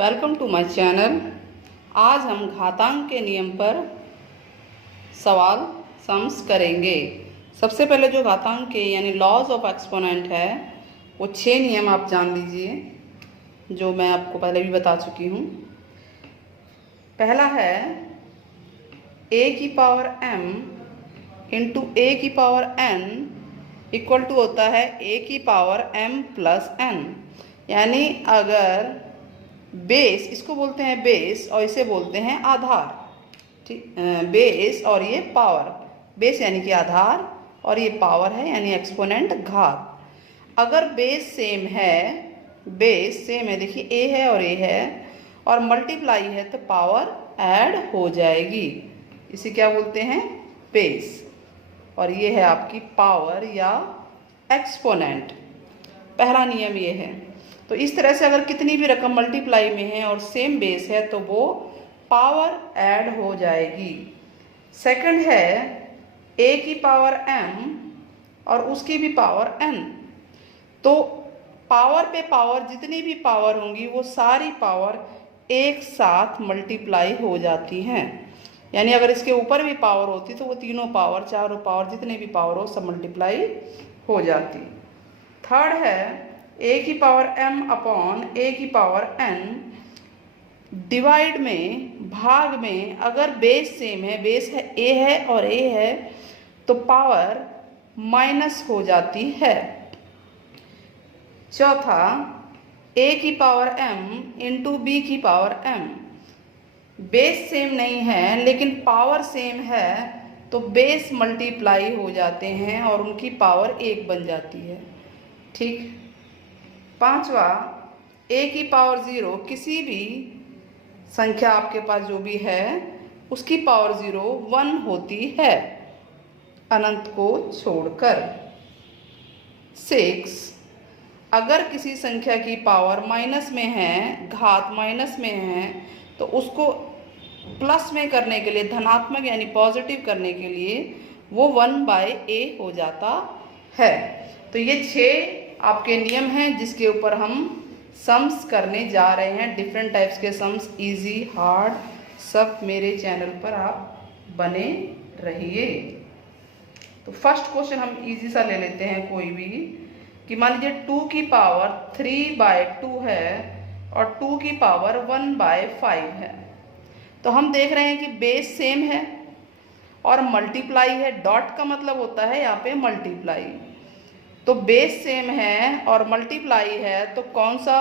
Welcome to my channel. आज हम घातांक के नियम पर सवाल सम्स करेंगे। सबसे पहले जो घातांक के यानी लॉज ऑफ एक्सपोनेंट है वो 6 नियम आप जान लीजिए, जो मैं आपको पहले भी बता चुकी हूँ। पहला है a की पावर m इंटू a की पावर n इक्वल टू होता है a की पावर m प्लस n। यानी अगर बेस, इसको बोलते हैं बेस और इसे बोलते हैं आधार। ठीक, बेस और ये पावर। बेस यानी कि आधार और ये पावर है यानी एक्सपोनेंट घात। अगर बेस सेम है, बेस सेम है, देखिए a है और a है और मल्टीप्लाई है तो पावर ऐड हो जाएगी। इसे क्या बोलते हैं? बेस। और ये है आपकी पावर या एक्सपोनेंट। पहला नियम ये है। तो इस तरह से अगर कितनी भी रकम मल्टीप्लाई में है और सेम बेस है तो वो पावर ऐड हो जाएगी। सेकंड है a की पावर m और उसकी भी पावर n। तो पावर पे पावर, जितनी भी पावर होंगी वो सारी पावर एक साथ मल्टीप्लाई हो जाती हैं। यानी अगर इसके ऊपर भी पावर होती तो वो तीनों पावर, चारों पावर, जितने भी पावर हो सब मल्टीप्लाई हो जाती। थर्ड है a की पावर m अपॉन a की पावर n डिवाइड में, भाग में, अगर बेस सेम है, बेस है a है और a है तो पावर माइनस हो जाती है। चौथा a की पावर m इंटू b की पावर m। बेस सेम नहीं है लेकिन पावर सेम है तो बेस मल्टीप्लाई हो जाते हैं और उनकी पावर 1 बन जाती है। ठीक। पांचवा a की पावर 0, किसी भी संख्या आपके पास जो भी है उसकी पावर 0 1 होती है अनंत को छोड़कर। 6, अगर किसी संख्या की पावर माइनस में है, घात माइनस में है, तो उसको प्लस में करने के लिए, धनात्मक यानी पॉजिटिव करने के लिए वो 1/a हो जाता है। तो ये 6 आपके नियम हैं जिसके ऊपर हम सम्स करने जा रहे हैं। डिफरेंट टाइप्स के सम्स, इजी, हार्ड, सब मेरे चैनल पर आप बने रहिए। तो फर्स्ट क्वेश्चन हम इजी सा ले लेते हैं कोई भी, कि मान लीजिए 2 की पावर 3/2 है और 2 की पावर 1/5 है। तो हम देख रहे हैं कि बेस सेम है और मल्टीप्लाई है। डॉट का मतलब होता है यहाँ पे मल्टीप्लाई। तो बेस सेम है और मल्टीप्लाई है तो कौन सा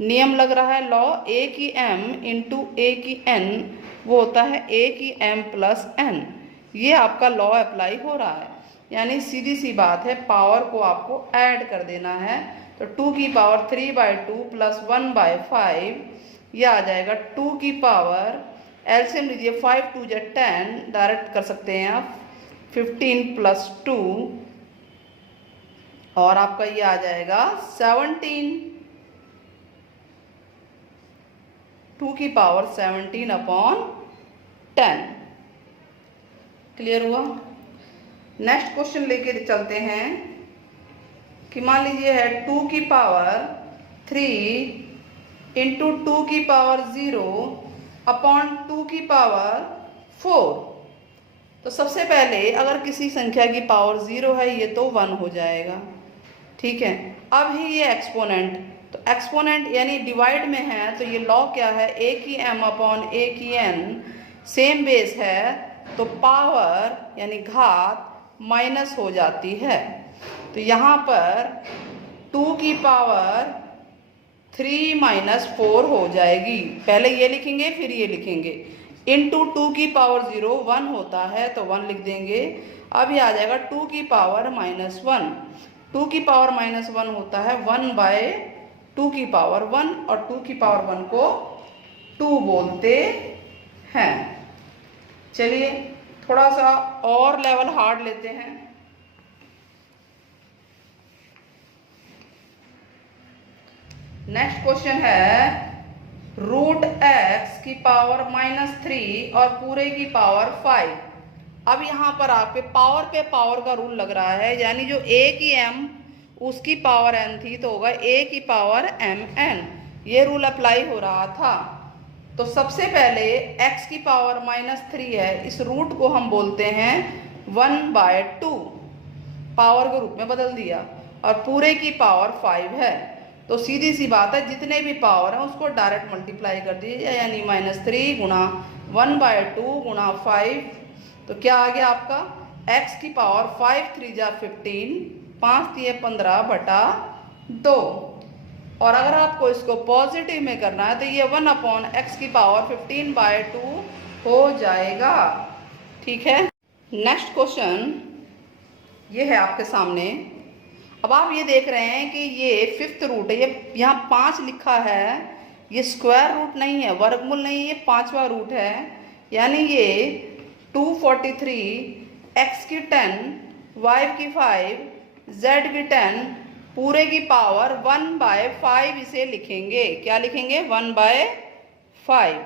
नियम लग रहा है? लॉ a की m इंटू a की n, वो होता है a की m प्लस n। ये आपका लॉ अप्लाई हो रहा है। यानी सीधी सी बात है, पावर को आपको ऐड कर देना है। तो 2 की पावर 3/2 प्लस 1/5, ये आ जाएगा 2 की पावर, एलसीएम लीजिए, 5 2 जा 10, डायरेक्ट कर सकते हैं आप, 15 प्लस 2 और आपका ये आ जाएगा 17। 2 की पावर 17 अपॉन 10। क्लियर हुआ? नेक्स्ट क्वेश्चन लेके चलते हैं कि मान लीजिए है 2 की पावर 3 इंटू 2 की पावर 0 अपॉन 2 की पावर 4। तो सबसे पहले अगर किसी संख्या की पावर 0 है ये तो 1 हो जाएगा। ठीक है। अब ही ये एक्सपोनेंट, तो एक्सपोनेंट यानी डिवाइड में है तो ये लॉ क्या है? a की m अपॉन a की n, सेम बेस है तो पावर यानी घात माइनस हो जाती है। तो यहाँ पर 2 की पावर 3 माइनस 4 हो जाएगी। पहले ये लिखेंगे फिर ये लिखेंगे। इंटू 2 की पावर 0 1 होता है तो 1 लिख देंगे। अब ये आ जाएगा 2 की पावर -1। 2 की पावर -1 होता है 1/2 की पावर 1 और 2 की पावर 1 को 2 बोलते हैं। चलिए थोड़ा सा और लेवल हार्ड लेते हैं। नेक्स्ट क्वेश्चन है √x की पावर -3 और पूरे की पावर 5। अब यहाँ पर आपके पावर पे पावर का रूल लग रहा है, यानी जो a की m उसकी पावर n थी तो होगा a की पावर mn। ये रूल अप्लाई हो रहा था। तो सबसे पहले x की पावर -3 है, इस रूट को हम बोलते हैं 1/2, पावर के रूप में बदल दिया, और पूरे की पावर 5 है। तो सीधी सी बात है, जितने भी पावर हैं उसको डायरेक्ट मल्टीप्लाई कर दीजिए, यानी -3 गुणा 1/2 गुणा 5। तो क्या आ गया आपका x की पावर 5 3 जा 15, 5 3 15/2। और अगर आपको इसको पॉजिटिव में करना है तो ये 1/x की पावर 15/2 हो जाएगा। ठीक है, नेक्स्ट क्वेश्चन ये है आपके सामने। अब आप ये देख रहे हैं कि ये 5th रूट है, ये यहाँ 5 लिखा है, ये स्क्वायर रूट नहीं है, वर्गमूल नहीं, ये 5वां रूट है। यानी ये 243, x की 10, y की 5, z की 10, पूरे की पावर 1/5 इसे लिखेंगे। क्या लिखेंगे? 1/5।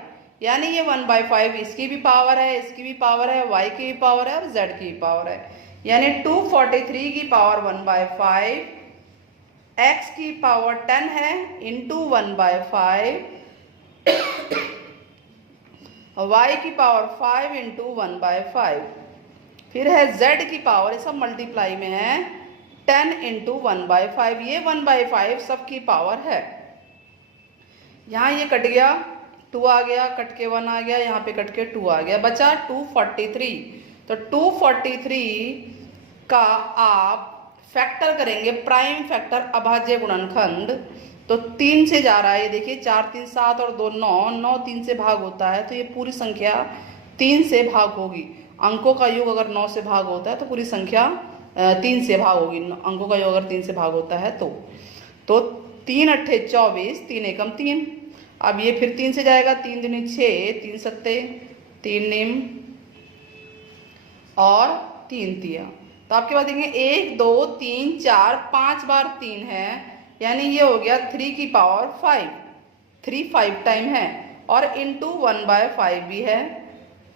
यानी ये 1/5 इसकी भी पावर है, इसकी भी पावर है, y की भी पावर है और z की भी पावर है। यानी 243 की पावर 1/5, x की पावर 10 है इंटू 1/5, y की पावर 5 इंटू 1/5, फिर है z की पावर, ये सब मल्टीप्लाई में है, 10 इंटू 1/5। ये 1/5 सबकी पावर है। यहाँ ये कट गया, 2 आ गया, कट के 1 आ गया, यहाँ पे कट के 2 आ गया, बचा 243। तो 243 का आप फैक्टर करेंगे, प्राइम फैक्टर अभाज्य गुणनखंड। तो 3 से जा रहा है, ये देखिए 4 3 7 और 2 9, 9 3 से भाग होता है, तो ये पूरी संख्या 3 से भाग होगी। अंकों का योग अगर 9 से भाग होता है तो पूरी संख्या 3 से भाग होगी। अंकों का योग अगर 3 से भाग होता है तो 3 अट्ठे 24, 3 एकम 3। अब ये फिर 3 से जाएगा, 3 दूनी 6, 3 सत्ते 3 निम और 3 तिया। तो आपके पास देखेंगे 1 2 3 4 5 बार 3 है, यानी ये हो गया 3 की पावर 5, 3 5 टाइम है, और इंटू 1/5 भी है।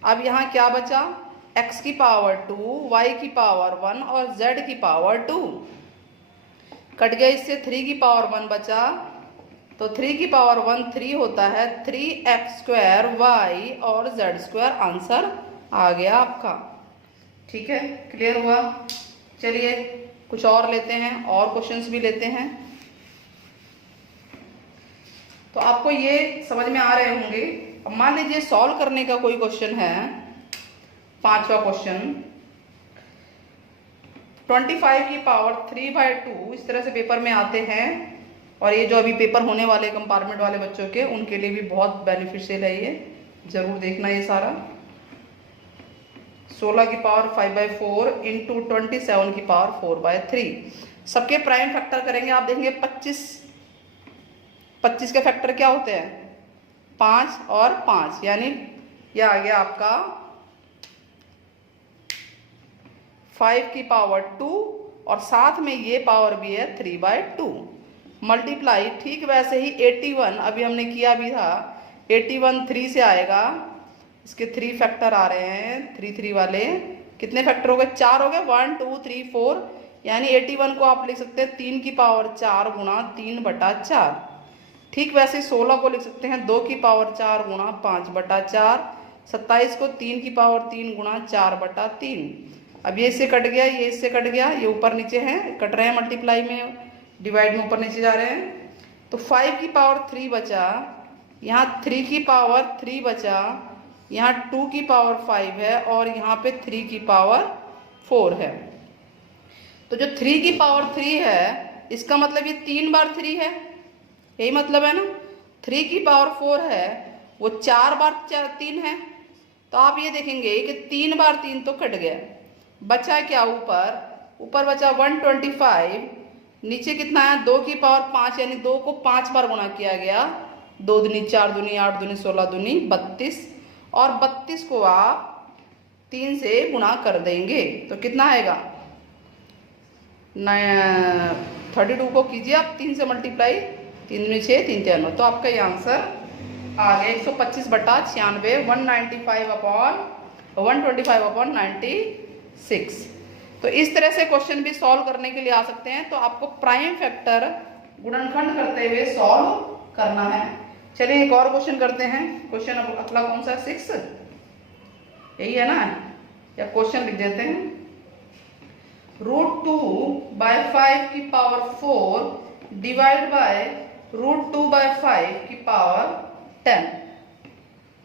अब यहाँ क्या बचा? x की पावर 2, y की पावर 1 और z की पावर 2। कट गया, इससे 3 की पावर 1 बचा, तो 3 की पावर 1 3 होता है, 3x² y और z²। आंसर आ गया आपका। ठीक है, क्लियर हुआ? चलिए कुछ और लेते हैं, और क्वेश्चंस भी लेते हैं। तो आपको ये समझ में आ रहे होंगे। अब मान लीजिए सॉल्व करने का कोई क्वेश्चन है, 5वां क्वेश्चन, 25 की पावर 3/2, इस तरह से पेपर में आते हैं। और ये जो अभी पेपर होने वाले कंपार्टमेंट वाले बच्चों के, उनके लिए भी बहुत बेनिफिशियल है, ये जरूर देखना ये सारा। 16 की पावर 5/4 इंटू 27 की पावर 4/3। सबके प्राइम फैक्टर करेंगे, आप देखेंगे 25 के फैक्टर क्या होते हैं? 5 और 5, यानी यह आ गया आपका 5 की पावर 2, और साथ में ये पावर भी है 3/2। मल्टीप्लाई, ठीक वैसे ही 81 अभी हमने किया भी था, 81 3 से आएगा, इसके 3 फैक्टर आ रहे हैं, 3 3 वाले। कितने फैक्टर हो गए? 4 हो गए, 1 2 3 4। यानी 81 को आप लिख सकते हैं 3 की पावर 4 गुणा 3/4। ठीक वैसे 16 को लिख सकते हैं 2 की पावर 4 गुणा 5/4। 27 को 3 की पावर 3 गुणा 4/3। अब ये इससे कट गया, ये इससे कट गया, ये ऊपर नीचे हैं, कट रहे हैं मल्टीप्लाई में, डिवाइड में ऊपर नीचे जा रहे हैं। तो 5 की पावर 3 बचा, यहाँ 3 की पावर 3 बचा, यहाँ 2 की पावर 5 है, और यहाँ पे 3 की पावर 4 है। तो जो 3 की पावर 3 है, इसका मतलब ये 3 बार 3 है, यही मतलब है ना। 3 की पावर 4 है, वो 4 बार 3 है। तो आप ये देखेंगे कि 3 बार 3 तो कट गया, बचा क्या? ऊपर बचा 125, नीचे कितना है? 2 की पावर 5, यानी 2 को 5 बार गुणा किया गया, 2 दूनी 4 दूनी 8 दूनी 16 दूनी 32, और 32 को आप 3 से गुणा कर देंगे तो कितना आएगा? 32 को कीजिए आप 3 से मल्टीप्लाई, 3 दूनी 6 3 3 9, तो आपका ये आंसर आ गया 125/96, 125/96। तो इस तरह से क्वेश्चन भी सॉल्व करने के लिए आ सकते हैं। तो आपको प्राइम फैक्टर गुणनखंड करते हुए सॉल्व करना है। चलिए एक और क्वेश्चन करते हैं। क्वेश्चन अगला कौन सा है? 6 यही है ना, या क्वेश्चन लिख देते हैं। √2/5 की पावर 4 डिवाइड बाय √2/5 की पावर 10।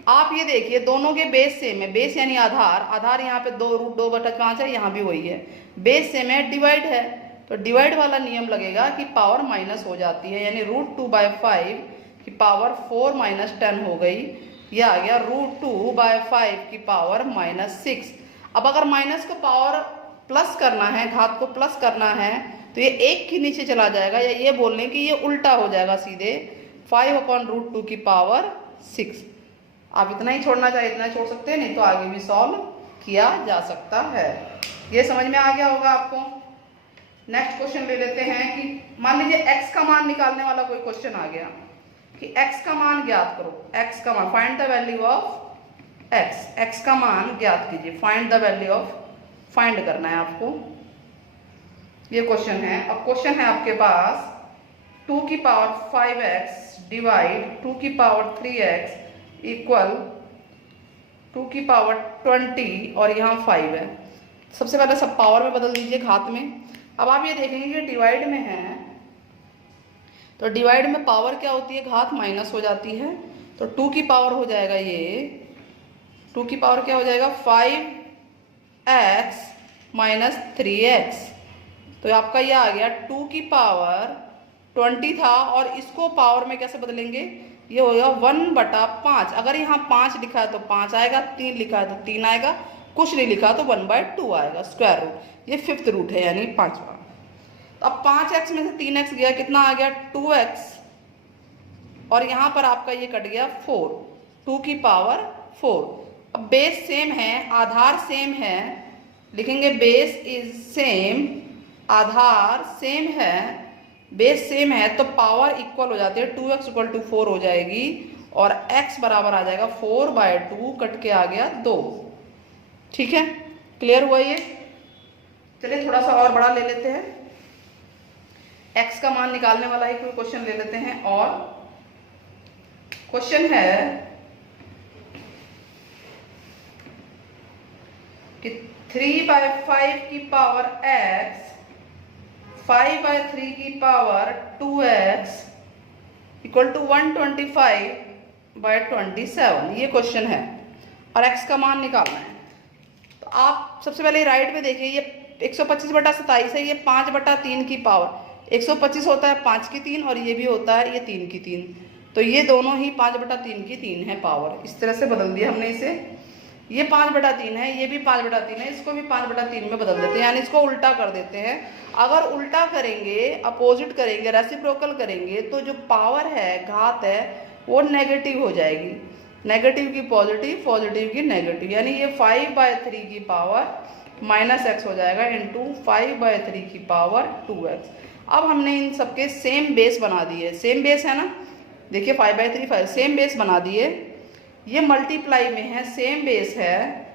आप ये देखिए दोनों के बेस सेम है, बेस यानी आधार, आधार यहाँ पे 2√2/5 है, यहाँ भी वही है, बेस सेम है, डिवाइड है, तो डिवाइड वाला नियम लगेगा कि पावर माइनस हो जाती है, यानी √2/5 की पावर 4 - 10 हो गई, यह आ गया √2/5 की पावर -6। अब अगर माइनस को पावर प्लस करना है, घात को प्लस करना है, तो ये 1 के नीचे चला जाएगा, या ये बोल लें कि ये उल्टा हो जाएगा सीधे, 5/√2 की पावर 6। आप इतना ही छोड़ना चाहे इतना छोड़ सकते हैं, नहीं तो आगे भी सॉल्व किया जा सकता है। ये समझ में आ गया होगा आपको। नेक्स्ट क्वेश्चन ले लेते हैं कि मान लीजिए x का मान निकालने वाला कोई क्वेश्चन आ गया कि x का मान ज्ञात करो, x का मान, find the value of x, x का मान ज्ञात कीजिए, find the value of, find करना है आपको, ये क्वेश्चन है। अब क्वेश्चन है आपके पास 2 की पावर 5x डिवाइड 2 की पावर 3x इक्वल 2 की पावर 20 और यहाँ 5 है। सबसे पहले सब पावर में बदल दीजिए, घात में। अब आप ये देखेंगे कि डिवाइड में है, तो डिवाइड में पावर क्या होती है? घात माइनस हो जाती है, तो 2 की पावर हो जाएगा, ये 2 की पावर क्या हो जाएगा? 5x - 3x, तो आपका ये आ गया 2 की पावर 20 था, और इसको पावर में कैसे बदलेंगे? ये होगा 1/5। अगर यहाँ 5 लिखा है तो 5 आएगा, 3 लिखा है तो 3 आएगा, कुछ नहीं लिखा तो 1/2 आएगा, स्क्वायर रूट, ये 5th रूट है यानी 5वां। तो अब 5x में से 3x गया, कितना आ गया? 2x, और यहाँ पर आपका ये कट गया 4, 2 की पावर 4। अब बेस सेम है, आधार सेम है, लिखेंगे base is same, Aadhaar same है, बेस सेम है, तो पावर इक्वल हो जाती है, 2x = 4 हो जाएगी, और x बराबर आ जाएगा 4/2, कट के आ गया 2। ठीक है, क्लियर हुआ ये? चलिए थोड़ा सा और बड़ा ले लेते हैं, x का मान निकालने वाला ही कोई क्वेश्चन ले लेते हैं। और क्वेश्चन है कि 3/5 की पावर x 5/3 की पावर 2x इक्वल टू 125/27, ये क्वेश्चन है, और x का मान निकालना है। तो आप सबसे पहले राइट में देखिए, ये 125/27 है, ये 5/3 की पावर, 125 होता है 5 की 3, और ये भी होता है ये 3 की 3, तो ये दोनों ही 5/3 की 3 है पावर। इस तरह से बदल दिया हमने इसे, ये 5/3 है, ये भी 5/3 है, इसको भी 5/3 में बदल देते हैं, यानी इसको उल्टा कर देते हैं। अगर उल्टा करेंगे, अपोजिट करेंगे, रेसिप्रोकल करेंगे, तो जो पावर है, घात है, वो नेगेटिव हो जाएगी, नेगेटिव की पॉजिटिव, पॉजिटिव की नेगेटिव, यानी ये 5/3 की पावर -x हो जाएगा इंटू 5/3 की पावर 2x। अब हमने इन सबके सेम बेस बना दिए, सेम बेस है ना, देखिए 5/3 5 सेम बेस बना दिए, ये मल्टीप्लाई में है, सेम बेस है,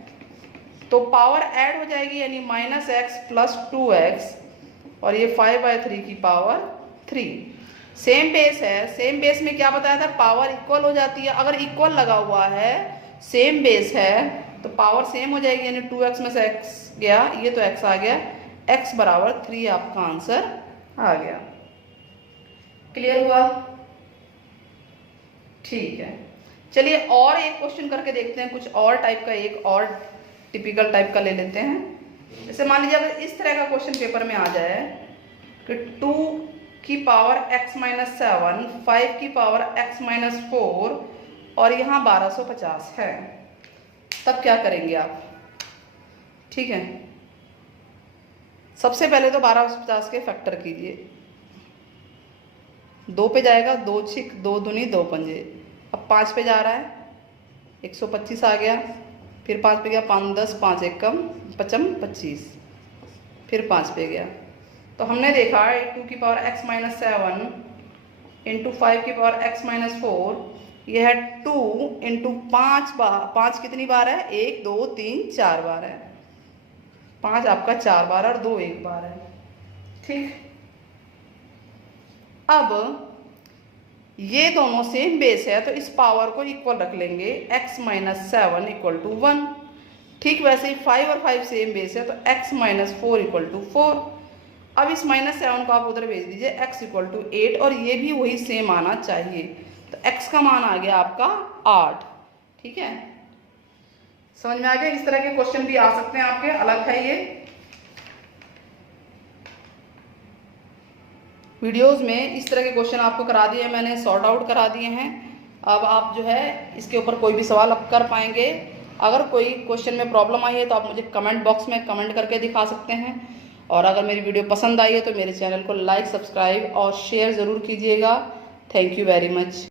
तो पावर ऐड हो जाएगी, यानी -x + 2x, और ये 5/3 की पावर 3। सेम बेस है, सेम बेस में क्या बताया था? पावर इक्वल हो जाती है। अगर इक्वल लगा हुआ है, सेम बेस है, तो पावर सेम हो जाएगी, यानी 2x में से x गया, ये तो x आ गया, x = 3 आपका आंसर आ गया। क्लियर हुआ? ठीक है, चलिए और एक क्वेश्चन करके देखते हैं, कुछ और टाइप का, एक और टिपिकल टाइप का ले लेते हैं। जैसे मान लीजिए अगर इस तरह का क्वेश्चन पेपर में आ जाए कि 2 की पावर x - 7, 5 की पावर x - 4, और यहाँ 1250 है, तब क्या करेंगे आप? ठीक है, सबसे पहले तो 1250 के फैक्टर कीजिए, 2 पे जाएगा, 2 छिक 2 दूनी 2 पंजे, अब 5 पे जा रहा है, 125 आ गया, फिर 5 पे गया, 5 10 5 1 कम 55 25, फिर 5 पे गया। तो हमने देखा 2 की पावर x - 7 इंटू 5 की पावर x - 4, यह है 2 इंटू 5 बार, 5 कितनी बार है? 1 2 3 4 बार है, 5 आपका 4 बार और 2 1 बार है। ठीक, अब ये दोनों सेम बेस है तो इस पावर को इक्वल रख लेंगे, x माइनस 7 इक्वल टू 1। ठीक वैसे ही 5 और 5 सेम बेस है तो x माइनस 4 इक्वल टू 4। अब इस -7 को आप उधर भेज दीजिए, x इक्वल टू 8 और ये भी वही सेम आना चाहिए। तो x का मान आ गया आपका 8। ठीक है, समझ में आ गया। इस तरह के क्वेश्चन भी आ सकते हैं आपके, अलग है ये। वीडियोस में इस तरह के क्वेश्चन आपको करा दिए मैंने, सॉर्ट आउट करा दिए हैं। अब आप जो है इसके ऊपर कोई भी सवाल आप कर पाएंगे। अगर कोई क्वेश्चन में प्रॉब्लम आई है तो आप मुझे कमेंट बॉक्स में कमेंट करके दिखा सकते हैं। और अगर मेरी वीडियो पसंद आई है तो मेरे चैनल को लाइक, सब्सक्राइब और शेयर ज़रूर कीजिएगा। Thank you very much.